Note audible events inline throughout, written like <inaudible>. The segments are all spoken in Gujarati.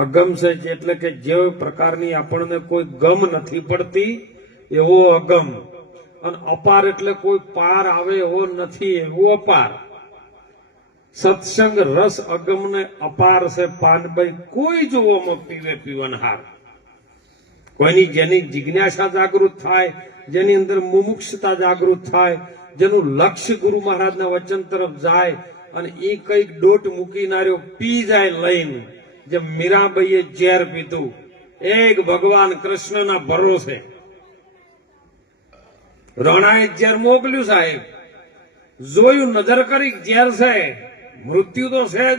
અપાર અગમ છે એટલે કે જે પ્રકારની આપણને કોઈ ગમ નથી પડતી, એવો અગમ. અને અપાર એટલે કોઈ પાર આવે એવો નથી, એવો અપાર. સત્સંગ રસ અગમ ને અપાર છે પાનભાઈ, કોઈ જોવામાં પીવે પીવનહાર કોઈની જેની જિજ્ઞાસા જાગૃત થાય, જેની અંદર મુમુક્ષતા જાગૃત થાય, જેનું લક્ષ્ય ગુરુ મહારાજના વચન તરફ જાય, અને એ કંઈક ડોટ મૂકી નાર્યો પી જાય લઈને. જેમ મીરાબાઈએ ઝેર પીધું એક ભગવાન કૃષ્ણના ભરોસે. રણાએ ઝેર મોકલ્યું સાહેબ. જોયું નજર કરી ઝેર છે. મૃત્યુ તો છે જ.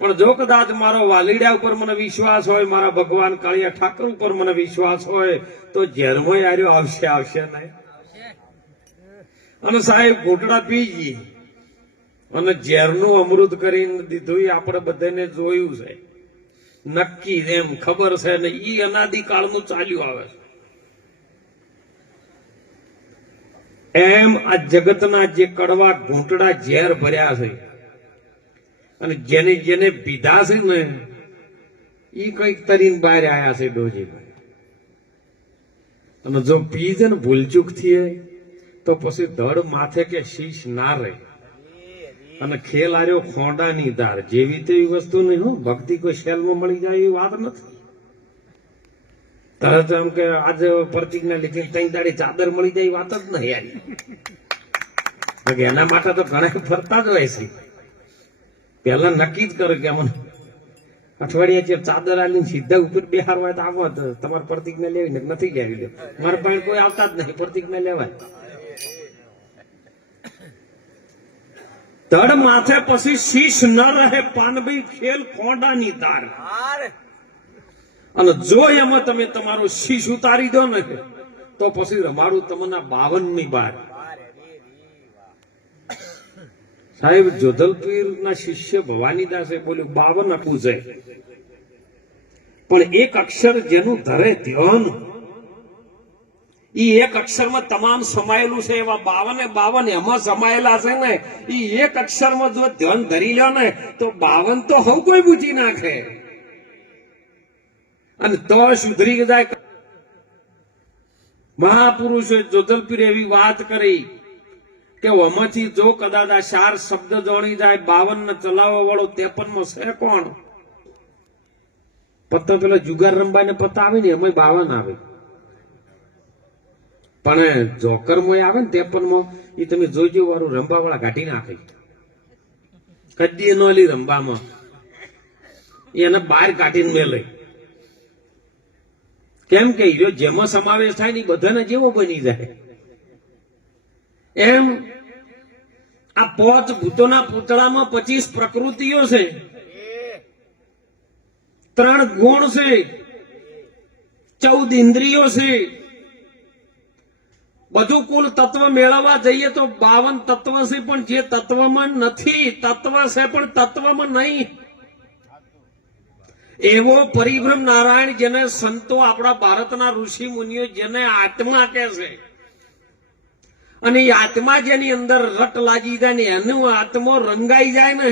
પણ જો કદાચ મારો વાલીડા ઉપર મને વિશ્વાસ હોય મારા ભગવાન કાળિયા ઠાકર ઉપર મને વિશ્વાસ હોય તો ઝેરમાં આર્યો આવશે આવશે નહીં. અને સાહેબ ઘૂંટડા પીજી અને ઝેરનું અમૃત કરીને દીધું, એ આપણે બધાને જોયું છે. નક્કી એમ ખબર છે ને ઈ અનાદિકાળનું ચાલ્યું આવે છે. એમ આ જગતના જે કડવા ઘૂંટડા ઝેર ભર્યા છે, અને જેને જેને પીધા છે ને એ કંઈક તરીને બહાર આવ્યા છે ડોજીભાઈ. અને જો પીજે ને ભૂલચૂકથી તો પછી ધડ માથે કે શીશ ના રહે. અને ખેલ આર્યો ખોંડાની ધાર. જેવી તેવી વસ્તુ નહીં હો. ભક્તિ કોઈ શેલમાં મળી જાય એવી વાત નથી. તરત એમ કે આજે પ્રતિજ્ઞા લીધી, ત્રણ દાડી ચાદર મળી જાય વાત જ નહીં યાર. એના માટે તો ઘણા ફરતા જ હોય છે. પહેલા નક્કી જ કરો કે મને અઠવાડિયા જે ચાદર આલીને સીધા ઉપર બિહાર હોય તો આવો તમારે પ્રતિજ્ઞા લેવી નથી લેવી લે મારા પાસે કોઈ આવતા જ નહીં. પ્રતિજ્ઞા લેવાય. તડ માથે પછી શીશ ન રહે પાનભાઈ ખેલ કોંડાની તાર અને જો એમાં તમે તમારો શીશ ઉતારી દો ને તો પછી રમાડું તમને બાવનની બાર સાહેબ જોધલપીર ના શિષ્ય ભવાની દાસે બોલ્યું બાવન આપવું છે પણ એક અક્ષર જેનું ધરે ધ્યાન. ઈ એક અક્ષરમાં તમામ સમાયેલું છે, એવા બાવને બાવન એમાં સમાયેલા છે ને, ઈ એક અક્ષરમાં જો ધ્યાન ધરી લો ને, તો બાવન તો હવ કોઈ બૂજી નાખે. અને તો સુધરી જાય. મહાપુરુષોએ જોધલપીર એવી વાત કરી કે આમાંથી જો કદાચ આ ચાર શબ્દ જોણી જાય બાવન ને ચલાવવા વાળો ત્રેપનમાં છે કોણ? પત્તા પેલા જુગાર રંબાઈ ને પત્તા આવે ને એમાં બાવન આવે. પણ જોકરમાં આવે ને ત્રેપનમાં એ તમે જોઈજો વાળું રંબા વાળા કાઢી નાખે. કદી ન લી રંબામાં. એને બહાર કાઢીને મેલે. કેમ કે જેમાં સમાવેશ થાય ને બધાને જેવો બની જાય. એમ આ પોચ ભૂતોના પૂતળામાં પચીસ પ્રકૃતિઓ છે. ત્રણ ગુણ છે. ચૌદ ઇન્દ્રિયો છે. બધું કુલ તત્વ મેળવવા જઈએ તો બાવન તત્વ છે, પણ જે તત્વમાં નથી, તત્વ છે, પણ તત્વમાં નહીં. એવો પરિભ્રમ નારાયણ જેને સંતો આપણા ભારતના ઋષિ મુનિઓ જેને આત્મા કહે છે. અને આત્મા જેની અંદર રટ લાગી જાય ને એનું આત્મો રંગાઈ જાય ને,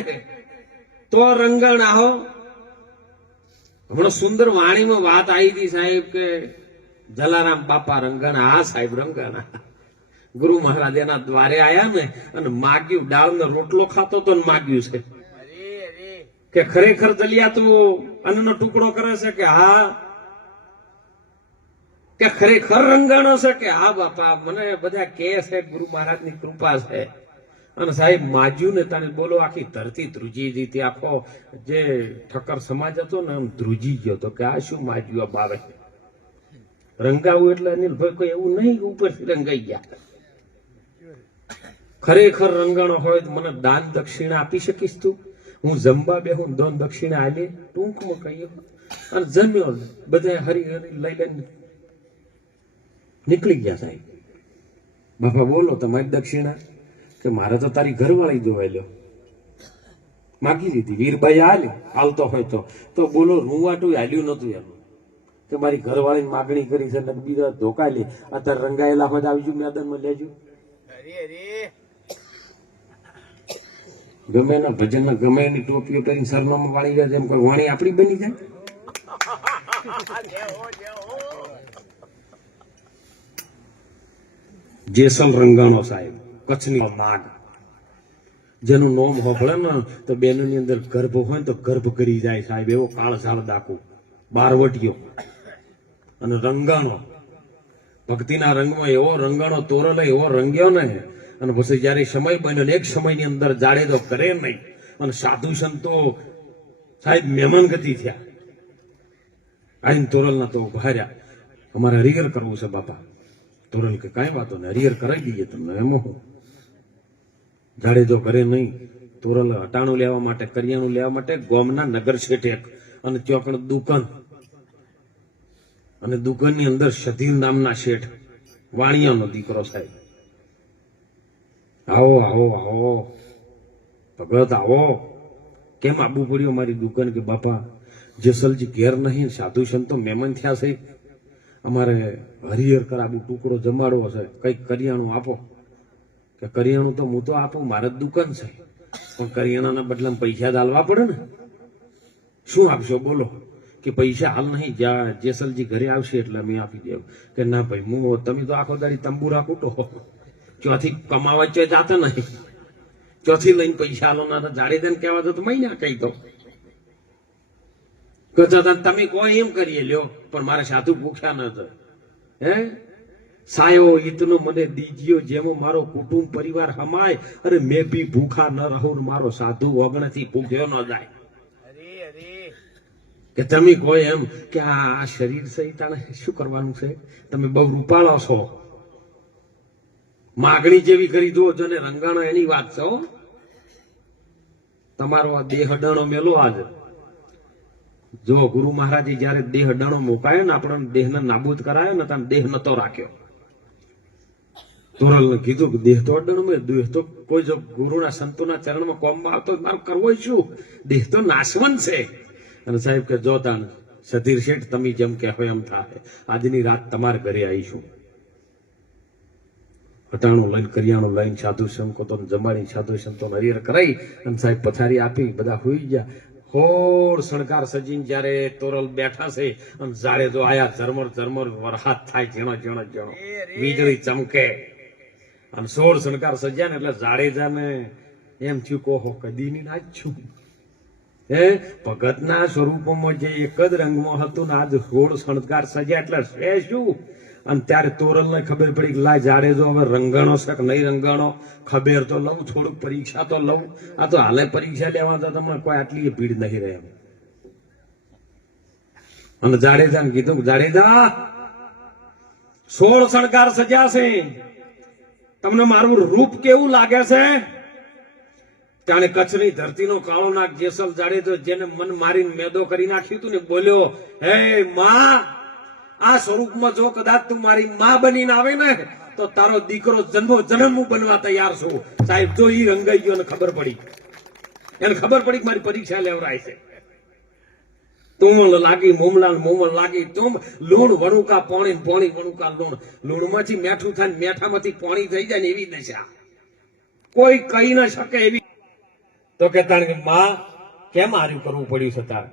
તો રંગણ આહો. હમણાં સુંદર વાણીમાં વાત આવી હતી સાહેબ કે જલારામ બાપા રંગણા આ સાહેબ રંગણા. ગુરુ મહારાજ એના દ્વારે આયા ને અને માગ્યું, ડાળનો રોટલો ખાતો તો માગ્યું છે. કે ખરેખર જલિયા તું અન્નનો ટુકડો કરે છે કે હા? કે ખરેખર રંગાણો છે કે હા બાપા? મને બધા કે છે, ગુરુ મહારાજની કૃપા છે. અને સાહેબ માજ્યું ને તને બોલો, આખી ધરતી ધ્રુજી હતી આખો જે ઠક્કર સમાજ હતો ને, આમ ધ્રુજી ગયો તો કે આ શું માજ્યું આ બાવે રંગાવું એટલે અનિલભાઈ કોઈ એવું નહીં ઉપરથી રંગાઈ ગયા. ખરેખર રંગાણો હોય તો મને દાન દક્ષિણા આપી શકીશ તું? હું જમવા બેહું દાન દક્ષિણા આલી, ટૂંકમાં કહીએ. અને જમ્યો બધા હરી હરી લઈ લઈને નીકળી ગયા સાહેબ. બાપા, બોલો તમારી દક્ષિણા કે મારે તો તારી ઘરવાળી જોવાયેલો માગી લીધી. વીરભાઈ હાલી આવતો હોય તો. તો બોલો, રૂવાટું હાલ્યું નહોતું એમ કે મારી ઘરવાળીની માગણી કરી છે બીજા ધોકા લે. અત્યારે રંગાયેલા હોય આવજો મેદાનમાં લેજો. ગમે એના ભજન ગમે એની ટોપીઓ પહેરીને સરનામું વાળી જાય એમ કોઈ વાણી આપણી બની જાય? જેસલ રંગાણો સાહેબ કચ્છની માગ. જેનું નોમ હોભળે ને તો બેનની અંદર ગર્ભ હોય ને તો ગર્ભ કરી જાય સાહેબ એવો કાળઝાળ દાખો. બારવટીયો અને રંગાણો. ભક્તિના રંગમાં એવો રંગાણો તોરલે, એવો રંગ્યો ને, અને પછી જયારે સમય બન્યો ને, એક સમયની અંદર જાડેજો કરે નહીં. અને સાધુ સંતો સાહેબ મહેમાન ગતિ થયા. આઈને તોરલના તો ઊભા રહ્યા અમારે હરિહર કરવું છે બાપા. તોરલ કે કાંઈ વાતો નહીં, હરિહર કરાવી દઈએ તમને, એમ જાડેજો કરે નહીં, તોરલ હટાણું લેવા માટે, કરિયાણું લેવા માટે ગોમના નગર શેઠે અને ચોકણ દુકાન અને દુકાનની અંદર શધીર નામના શેઠ વાણિયાનો દીકરો સાહેબ. આવો આવો આવો. ભગત, આવો. કેમ આબુ પડ્યો મારી દુકાન કે બાપા? જેસલજી ઘેર નહીં, સાધુ સંતો મહેમાન થયા છે. અમારે હરિહર કરાબુ ટુકડો જમાડવો છે. કંઈક કરિયાણું આપો. કે કરિયાણું તો હું તો આપું, મારે દુકાન છે. પણ કરિયાણાના બદલામાં પૈસા જ પડે ને? શું આપશો? બોલો. કે પૈસા હાલ નહીં જ્યાં જેસલજી ઘરે આવશે એટલે અમે આપી દેવ. કે, ના ભાઈ, હું તમે તો આખો દાડી તંબુરા કૂટો. ચોથી કમાવા ચો જાતા નહીં. ચોથી લઈને પૈસા હાલો ના તો જાડેદાન કહેવા દો તો મહિના કહી દો તમે કોઈ એમ કરીએ લ્યો, પણ મારે સાધુ ભૂખ્યા ન હે? સાયો ઈતનો મને દીજ્યો જેમો મારો કુટુંબ પરિવાર હમાય, અરે મેં બી ભૂખા ન રહું મારો સાધુ ઓગણથી ભૂખ્યો ન જાય. કે તમે કહો એમ કે આ શરીર શરીર તાણે શું કરવાનું છે? તમે બહુ રૂપાળો છો. માગણી જેવી કરી દો ને રંગાણો એની વાત છે તમારો દેહ અડાણો મેલો આજ. જો ગુરુ મહારાજે જયારે દેહ અડાણો મુકાયો ને આપણને દેહને નાબૂદ કરાયો ને તમે દેહ નતો રાખ્યો. તોરલ કીધું કે દેહ તો અડાણો મેં દેહ તો કોઈ જો ગુરુના સંતોના ચરણમાં કોમમાં આવતો હોય, કરવો શું? દેહ તો નાશવંત છે. અને સાહેબ કે જો તાણ સધીર શેઠ તમે જેમ કહેવો એમ થાય આજની રાત તમારા ઘરે આવીશું. અટાણું લઈને કરિયાણું લઈને સાધુ સંતો જમાડી સાધુ સંતો હરિયર કરાઈ અને સાહેબ પથારી આપી બધા હોઈ ગયા. હોળ શણગાર સજીન જ્યારે તોરલ બેઠા છે અને જાડે જો આયા ઝરમર ઝરમર વરહાત થાય ઝીણો ઝીણો ઝીણો. વીજળી ચમકે. અને સોળ શણગાર સજ્યા ને એટલે જાડેજાને એમ થયું કહો કદી ની ના છું. હે? ભગતના સ્વરૂપમાં જે એક જ રંગમાં હતું ને આજ સોળ શણગાર સજ્યા એટલે છે શું? અને ત્યારે તોરલને ખબર પડી કે લા જાડે જો હવે રંગાણો છે કે નહીં રંગાણો? ખબર તો લઉં, થોડુંક પરીક્ષા તો લઉં. આ તો હાલે પરીક્ષા લેવા તો તમને કોઈ આટલી ભીડ નહીં રહે. અને અને જાડેજાને કીધું જાડેજા, સોળ શણગાર સજ્યા છે. તમને મારું રૂપ કેવું લાગે છે? જાણે કચ્છની ધરતીનો કાળો નાગ જેસલ જાડે જેને મન મારીને મેદો કરી નાખ્યું હતું ને બોલ્યો, હે માં, આ સ્વરૂપમાં જો કદાચ તું મારી માં બનીને આવે ને, તો તારો દીકરો જન્મો જન્મ હું બનવા તૈયાર છું. સાહેબ, જો ઈ રંગાઈ ગયો ખબર પડી. એને ખબર પડી કે મારી પરીક્ષા લેવરાય છે. તુમલ લાગી, મોમલાલ, મોમલ લાગી તુમ લૂણ, વણુકા, પાણી પાણી, વણુકા, લૂણ. લૂણમાંથી મેઠું થાય મેઠામાંથી પાણી થઈ જાય ને એવી દશા. કોઈ કહી ન શકે એવી તો કે તાણમાં કેમ આર્યું કરવું પડ્યું છે તાર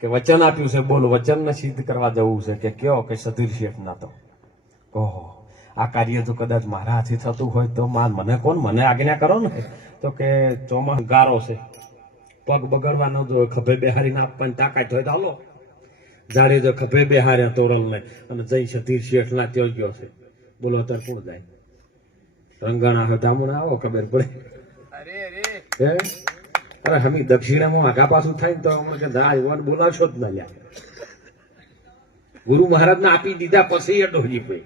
કે વચન આપ્યું છે બોલ વચનને સિદ્ધ કરવા જવું છે. કે કયો? કે સધીર શેઠ ના તો. ઓહો આ કાર્ય તો કદાચ મારા હાથે થતું હોય તો માં મને કોણ મને આજ્ઞા કરો ને? તો કે ચોમા ગારો છે. પગ બગડવાનો જો ખભે બેહારીને આપવાની તાકાત હોય તો હાલો. જાડે જો ખભે બેહાર્યા તોરલને અને જઈ સધીર શેઠ ના ત્યાં ગયો છે. બોલો અત્યારે કોણ જાય? રંગાણા હતા હમણાં આવો ખબર પડે. અરે અરે. હે? અરે હમી દક્ષિણામાં આગા પાછું થાય ને તો અમે કે ના યુવાન બોલાવશો જ ના લ્યા. ગુરુ મહારાજ ને આપી દીધા પછી એ ડોહી ભાઈ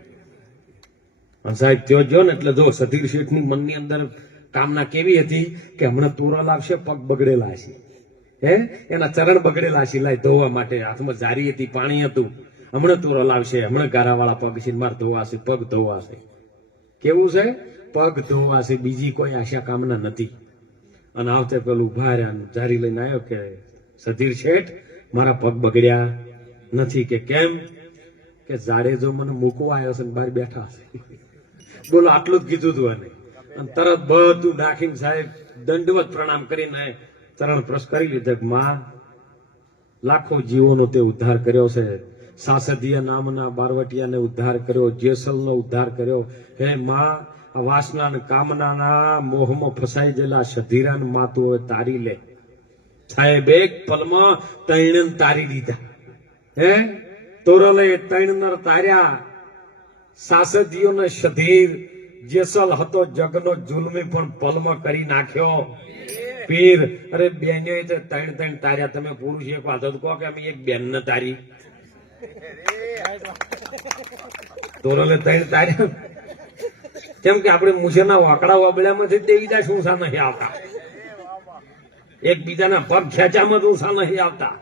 સાહેબ, ત્યો જો ને એટલે જો સધીર શેઠની મનની અંદર કામના કેવી હતી કે હમણાં તોરા લાવશે, પગ બગડેલા હશે. હે? એના ચરણ બગડેલા છે લાય, ધોવા માટે હાથમાં જારી હતી, પાણી હતું. હમણાં તોરા લાવશે, હમણાં ગારાવાળા પગ છે, માર ધોવાશે પગ ધોવાશે કેવું છે? પગ ધોવાશે બીજી કોઈ આશા કામના નથી. અને આવતે પેલું ઊભા રહ્યા જારી લઈને આવ્યો કે, સધીર શેઠ, મારા પગ બગડ્યા નથી કે કેમ? કે જાડે જો મને મૂકવા આવ્યો છે બહાર બેઠા છે. <laughs> બોલો, આટલું જ કીધું તું અને અને તરત બધું નાખીને સાહેબ દંડવત પ્રણામ કરીને ચરણ પ્રશ કરી લીધા માં, લાખો જીવોનો તે ઉદ્ધાર કર્યો છે. સાસદીય નામના બારવટિયાને ઉદ્ધાર કર્યો, જેસલનો ઉદ્ધાર કર્યો. હે, માં વાસના કામનાના મોહમાં ફસાઈ ગયેલા સધીરાને માં તું હવે તારી લે. સાહેબ એક પલમાં તૈણ તારી દીધા. હે? તોરલે તૈણ નર તાર્યા. સાસદીઓને સધીર જેસલ હતો જગનો જુલમી પણ પલમાં કરી નાખ્યો. પીર અરે બેને તૈણ ત્રણ તાર્યા. તમે પુરુષ એક વાત કહો કે અમે એક બેન ને તારી. તોરલે તૈણ તાર્યા. કેમ કે આપણે મુસેના વાકડા વાબળ્યામાં છે તે બીજા શું નહીં આવતા. એકબીજાના પગ ખેંચામાં તો નહીં આવતા.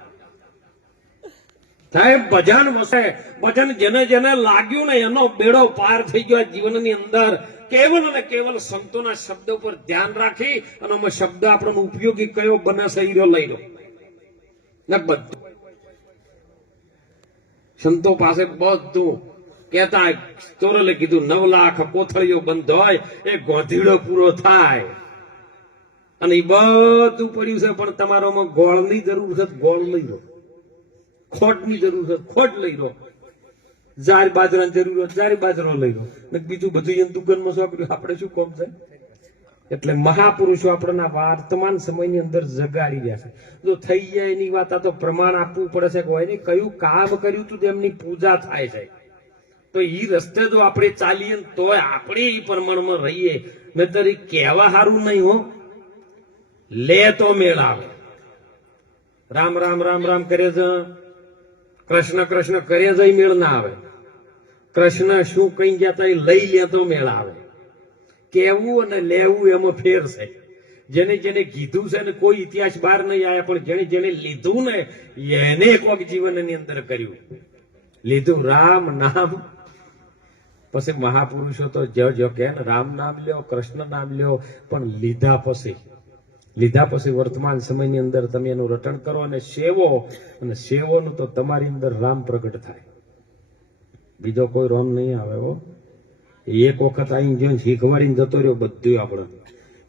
સાહેબ, ભજન વસે. ભજન જેને જેને લાગ્યું ને એનો બેડો પાર થઈ ગયો જીવનની અંદર. કેવલ અને કેવલ સંતોના શબ્દો પર ધ્યાન રાખી અને અમે શબ્દ આપણને ઉપયોગી કયો બને છે હીરો લઈ લો. ને બધું. સંતો પાસે બધું કેતા ચોરલે કીધું, નવ લાખ કોથળીઓ બંધ હોય, એ ગોધીડો પૂરો થાય. અને એ બધું પડ્યું છે, પણ તમારામાં ગોળની જરૂર છે, ગોળ લઈ લો. ખોટની જરૂર છે, ખોટ લઈ લો. જાર બાજરાની જરૂર હોય જાર બાજરો લઈ લો. ને બીજું બધું એમ દુકાનમાં સોંપ્યું આપણે શું કોમ છે એટલે મહાપુરુષો આપણના વર્તમાન સમયની અંદર જગાડી રહ્યા છે. જો થઈ જાય એની વાત, આ તો પ્રમાણ આપવું પડે છે કે હોય ને, કયું કામ કર્યું તું તેમની પૂજા થાય છે. તો એ રસ્તે જો આપણે ચાલીએ તોય આપણે એ પ્રમાણમાં રહીએ. નહીતર એ કહેવા સારું નહીં હો. લે તો મેળ આવે. રામ રામ રામ રામ કરે છે. કૃષ્ણ કૃષ્ણ કરે જઈ મેળ ના આવે. કૃષ્ણ શું કઈ ગયા તા લઈ લે તો મેળ આવે. કેવું અને લેવું એમાં ફેર છે. જેને જેને કીધું છે ને કોઈ ઇતિહાસ બહાર નહીં આવ્યા પણ જેને જેને લીધું ને, એને કોઈક જીવનની અંદર કર્યું. લીધું રામ, નામ પછી મહાપુરુષો તો જો જો કે રામ નામ લ્યો, કૃષ્ણ નામ લ્યો, પણ લીધા પછી લીધા પછી વર્તમાન સમયની અંદર તમે એનું રટણ કરો અને સેવો, અને સેવોનું તો તમારી અંદર રામ પ્રગટ થાય. બીજો કોઈ રોમ નહીં આવે હો. એક વખત આવીને જેમ શીખવાડીને જતો રહ્યો બધું આપણે.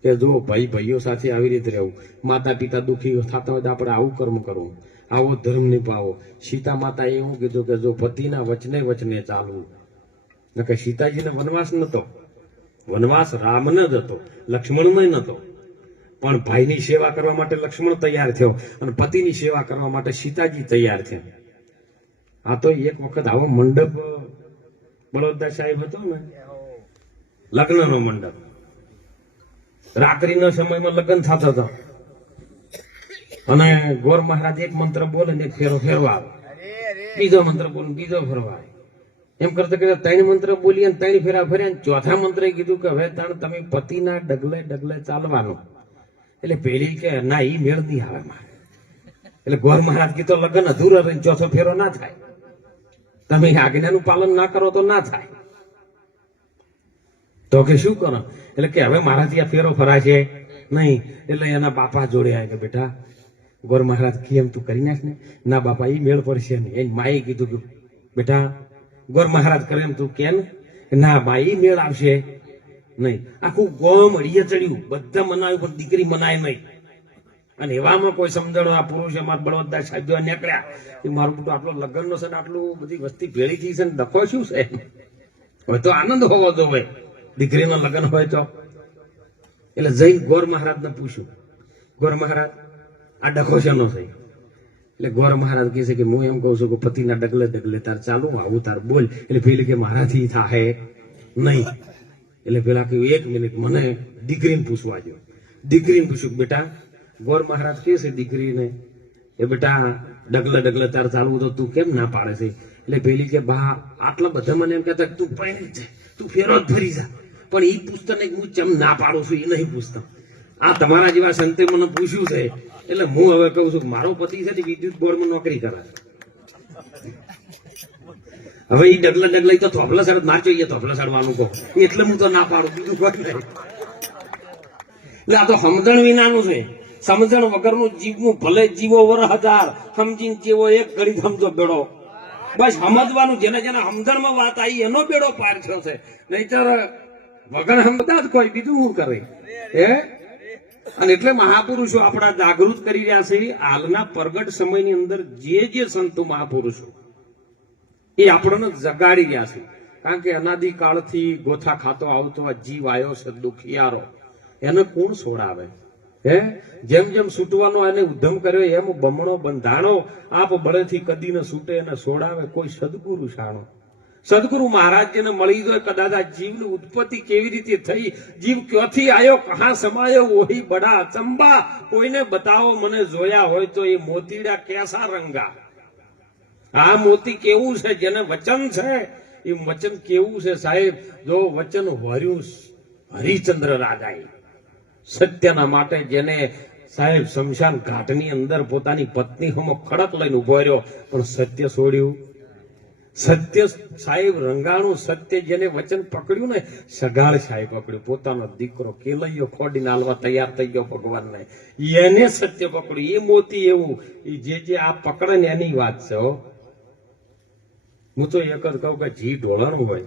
કે જો ભાઈ, ભાઈઓ સાથે આવી રીતે રહેવું. માતા પિતા દુઃખી થતા હોય તો આપણે આવું કર્મ કરવું. આવો ધર્મ નિભાવો. સીતા માતા એવું કીધું કે જો પતિના વચને વચને ચાલવું. નકે સીતાજીને વનવાસ નતો. વનવાસ રામને જ હતો લક્ષ્મણને નતો. પણ ભાઈની સેવા કરવા માટે લક્ષ્મણ તૈયાર થયો અને પતિની સેવા કરવા માટે સીતાજી તૈયાર થયા. આ તો એક વખત આવો મંડપ બળોદા સાહેબ હતો ને લગ્નનો મંડપ. રાત્રિના સમયમાં લગ્ન થતા હતા. અને ગોર મહારાજ એક મંત્ર બોલે ને ફેરો ફેરવા આવે. બીજો મંત્ર બોલે બીજો ફેરવા આવે. એમ કરતા કરતા ત્રણ મંત્ર બોલી અને ત્રણ ફેરા ફર્યા ચોથા મંત્રે કીધું કે, હવે ત્રણ તમે પતિના ડગલે ડગલે ચાલવાનું. એટલે પેલી કે, ના, ઈ મેળ નહીં આવે મારે. એટલે ગોર મહારાજ કીધો, લગ્ન અધૂરા રહીને ચોથો ફેરો ના થાય. તમે આજ્ઞાનું પાલન ના કરો તો ના થાય. તો કે, શું કરો? એટલે કે, હવે મારાથી આ ફેરો ફરાશે નહીં. એટલે એના બાપા જોડે આવે કે, બેટા, ગોર મહારાજ કેમ તું કરી નાખ ને ના બાપા એ મેળ પડશે નહીં. એની માએ કીધું કે, બેટા ગોર મહારાજ કરે એમ તું કેમ ના ભાઈ મેળ આવશે નહીં. આખું ગોમ અડીએ ચડ્યું. બધા મનાવ્યું પણ દીકરી મનાય નહીં. અને એવામાં કોઈ સમજણો, આ પુરુષ એમાં બળવદા સાહેબ નીકળ્યા કે, મારું બધું આટલો લગ્નનો છે ને, આટલું બધી વસ્તી ભેળી થઈ છે ને, ડખો શું છે? હવે તો આનંદ હોવો જોઈએ. દીકરીનો લગ્ન હોય તો. એટલે જઈ ગોર મહારાજને પૂછ્યું, ગોર મહારાજ, આ ડખો શેનો થઈ એટલે ગોર મહારાજ કહે છે કે હું એમ કહું છું કે પતિના ડગલે ડગલે તાર ચાલુ આવું, તાર બોલ. એટલે પેલી કે મારાથી થાય નહીં. એટલે પેલા કહ્યું, એક મિનિટ, મને દીકરીને પૂછવા દો દીકરીને પૂછ્યું, બેટા, ગોર મહારાજ કહે છે દીકરીને, એ બેટા, ડગલે ડગલે તાર ચાલવું તો તું કેમ ના પાડે છે? એટલે પેલી કે, બા, આટલા બધા મને એમ કહેતા તું પહેરી જ તું ફેરો જ ફરી જા. પણ એ પુસ્તક હું ચમ ના પાડું છું એ નહીં પૂછતા. આ તમારા જેવા સંતે મને પૂછ્યું છે. એટલે હું હવે કહું છું મારો પતિ છે ને વિદ્યુત બોર્ડમાં નોકરી કરે હવે એ ડગલા ડગલા તો થોભલા સડ માર જોઈએ થોભલા સડવાનું કહો. એટલે હું તો ના પાડું, બીજું કોઈ એટલે આ તો સમજણ વિનાનું છે. સમજણ વગરનું જીવનું ભલે જીવો વર હજાર, સમજીને જીવો એક ઘડી સમજો બેડો. બસ સમજવાનું, જેને જેને સમજણમાં વાત આવી, એનો બેડો પાર થયો છે. નહીતર વગર સમજતા જ કોઈ, બીજું શું કરે? હે? અને એટલે મહાપુરુષો આપણા જાગૃત કરી રહ્યા છે. હાલના પ્રગટ સમયની અંદર જે જે સંતો મહાપુરુષો એ આપણને જગાડી રહ્યા છે. કારણ કે અનાદિ કાળથી ગોથા ખાતો આવતો આ જીવ આવ્યો છે દુખિયારો. એને કોણ છોડાવે હે? જેમ જેમ છૂટવાનો એને ઉદ્ધમ કર્યો, એમ બમણો બંધાણો આપ બળેથી કદી ને છૂટે એને છોડાવે કોઈ સદગુરુ શાણો. સદગુરુ મહારાજને મળી ગયો કદાચ આ જીવની ઉત્પત્તિ કેવી રીતે થઈ? જીવ ક્યાંથી આવ્યો કહા સમાયો? ઓહી, બડા અચંબા કોઈને બતાવો, મને જોયા હોય તો એ મોતીડા કેસા રંગા? આ મોતી કેવું છે? જેને વચન છે? એ વચન કેવું છે, સાહેબ? જો વચન હર્યું હરિચંદ્ર રાજાએ, સત્યના માટે જેને, સાહેબ, શમશાન ઘાટની અંદર પોતાની પત્ની હમો ખડક લઈને ઊભો રહ્યો, પણ સત્ય છોડ્યું. સત્ય સાહેબ રંગાણું સત્ય જેને વચન પકડ્યું ને, સગાળ સાહેબ પકડ્યું. પોતાનો દીકરો કેલૈયો ખોડીને હાલવા તૈયાર થઈ ગયો ભગવાનને. એને સત્ય પકડ્યું. એ મોતી એવું. એ જે જે આ પકડે ને એની વાત છે, હું. તો એક જ કહું કે જી ઢોળાણું હોય.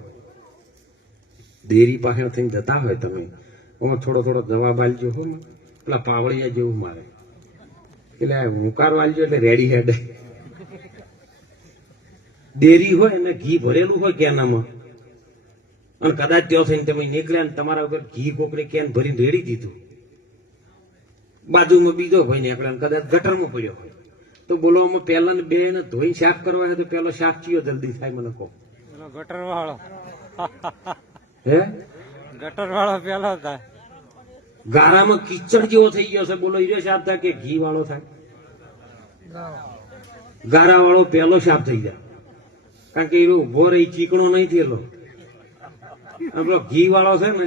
દેરી પાસે થઈને જતા હોય તમે. આમાં થોડો થોડો જવાબ આલજો હો. પેલા પાવળિયા જેવું મારે. એટલે હુંકાર વાલજો એટલે રેડી હેડ ડેરી હોય અને ઘી ભરેલું હોય કેનામાં. અને કદાચ ત્યાં થઈને તમે નીકળ્યા ને તમારા ઉપર ઘી કોકરી કેન ભરીને રેડી દીધું. બાજુમાં બીજો ભાઈ નીકળ્યા ને કદાચ ગટરમાં પડ્યો હોય. તો બોલો આમાં પહેલા ને બે ને ધોઈ સાફ કરવા હોય તો પેલો સાફ ચીયો જલ્દી થાય મને કહો. પેલો ગટર વાળો હે? ગટર વાળો પેલો થાય. ગારામાં કિચડ જેવો થઈ ગયો છે. બોલો હીરો સાફ થાય કે ઘી વાળો થાય? ગારા. વાળો પહેલો સાફ થઈ જાય. કારણ કે એનો ઊભો રહી, ચીકણો નહીં થયેલો. અને ઘી વાળો છે ને,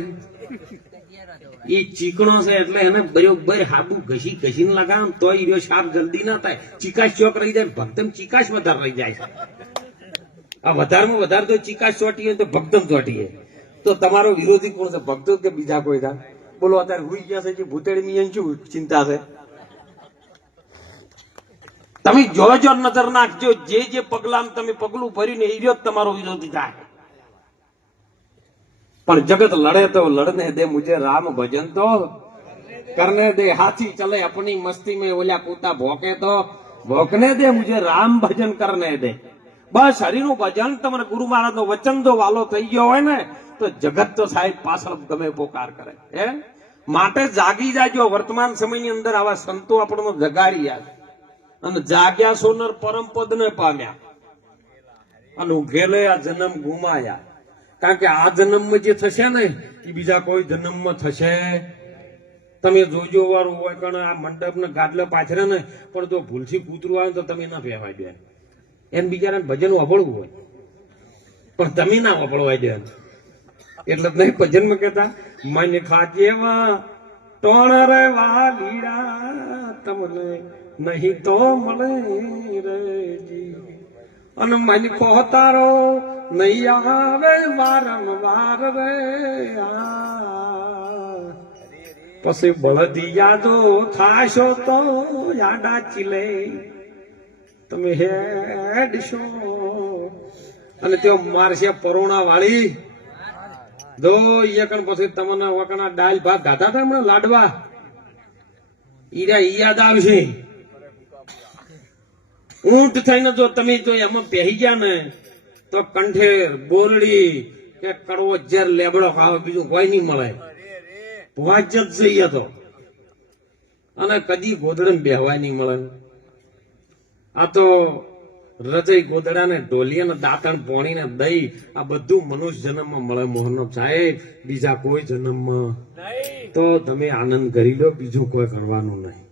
એ ચીકણો છે એટલે એને બરોબર હાબુ ઘસી ઘસીને લગાવ તો હીરો શાક જલ્દી ના થાય. ચીકાશ ચોક રહી જાય ભક્તમ ચીકાશ વધારે રહી જાય આ વધારમાં વધારે તો ચીકાશ ચોટી હોય તો ભક્તમ ચોટીએ. તો તમારો વિરોધી કોણ છે? ભક્તો કે બીજા કોઈ થાય બોલો, અત્યારે હુઈ ગયા છે જે ભૂતેડી ની શું ચિંતા છે? તમે જોજો નજર નાખજો. જે જે પગલાં તમે પગલું ભર્યું એ રહ્યો તમારો વિરોધી થાય. પણ જગત લડે તો લડને દે મુજે રામ ભજન તો. કરને દે હાથી ચલે અપની મસ્તી મેં ઓલ્યા પૂતા ભોકે તો. ભોકને દે મુજે રામ ભજન કરને દે. બસ હરિનું ભજન તમારે ગુરુ મહારાજ નો વચન તો વાલો થઈ ગયો હોય ને, તો જગત તો સાહેબ પાછળ ગમે પોકાર કરે. એ માટે જાગી જાજો. વર્તમાન સમયની અંદર આવા સંતો આપણને જગાડી યાદ અને જાગ્યા સોનર પરમ પદ ને પામ્યા. અને ઉઘેલે આ જન્મ ગુમાયા. કારણ કે આ જન્મમાં જે થશે ને, એ બીજા કોઈ જન્મમાં થશે. તમે જોજો વાળું હોય પણ આ મંડપ ને ગાદલે પાછળ ને, પણ જો ભૂલથી કૂતરું આવે તો તમે ના પહેવાય દે એમ બિચારાને ભજન વપડવું હોય. પણ તમે ના વપડવાય બેન. એટલે જ નહીં, ભજનમાં કહેતા, મન ખાજેવા ટોણ રે વાલીડા તમને નહીં તો મળે રેજી અને મન તારો નહીં આવે વારંવાર રે પછી બળદી યાદો થાશો તો યાડા ચીલે. તમે હેડશો. અને તેઓ મારશે પરોણા વાળી દો એકણ પછી તમને વકણા ડાલ ભાગ ગાધા હતા હમણાં લાડવા? ઈરા યાદ આવશે. ઊંટ થઈને જો તમે જો એમાં પહેરી ગયા ને તો કંઠેર બોરડી કે કડવો ઝેર લેબડો ખાવા બીજું કોઈ નહીં મળે. વાજ જ જઈએ તો. અને કદી ગોદડે બેહવાય નહીં મળે. આ તો હૃદય ગોદડાને ને દાંતણ પોણીને દઈ આ બધું મનુષ્ય જન્મમાં મળે. મોહન સાહેબ બીજા કોઈ જન્મમાં. તો તમે આનંદ કરી લો બીજું કોઈ કરવાનું નહીં.